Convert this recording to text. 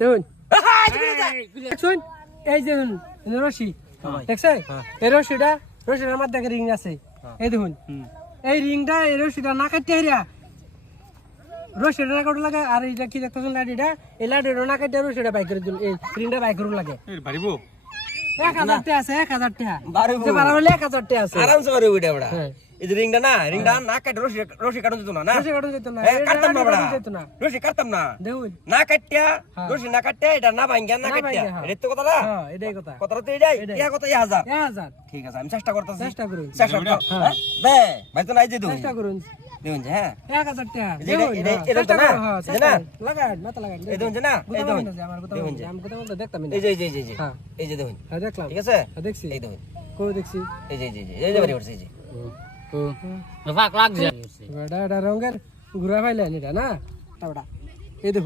দেখুন শুন এই যে রশি দেখছে এই রশিটার মধ্যে রিং আছে এই দেখুন এই রিংটা এই রশিটা না কাটতে হারিয়া রশিটা না কাটু লাগে আর এটা কি দেখতেছেন লাঠিটা এই লাঠিটা না কাটতে রশিটা বাইক করে দিল এই রিংটা বাইক করু লাগে বাড়িবো 1000 টাকা আছে 1000 টাকা বাড়িবো যে বাড়া হলে 1000 টাকা আছে আরামসে বাড়িবো এটা বড়া এই যে রিংটা না কাটে রশি কাটুন যেত না রশি কাটু যেত না কাটতাম না বড়া যেত না রশি কাটতাম না দেখুন না কাটতে রশি না কাটতে এটা না ভাঙ্গা না কাটতে এটা তো কথা না হ্যাঁ এটাই কথা কথাটা তো এটাই ইয়া কথা 1000 1000 ঠিক আছে আমি চেষ্টা করতেছি চেষ্টা করুন চেষ্টা করো দে ভাই তো নাই যে দুই চেষ্টা করুন দেখুন যে হ্যাঁ 1000 টাকা এটা তো না এই না লাগান মাথা লাগান এই দেখুন যে না এই দেখুন আমার কথা বলছি আমি কথা বলতে দেখতাম না এই যে হ্যাঁ এই যে দেখুন হ্যাঁ দেখলাম ঠিক আছে দেখছি এই দেখুন কই দেখছি এই যে বাড়ি করছে এই যে ফাঁক লাগছে এটা রঙের ঘুরা পাইলেন এটা না তাবড়া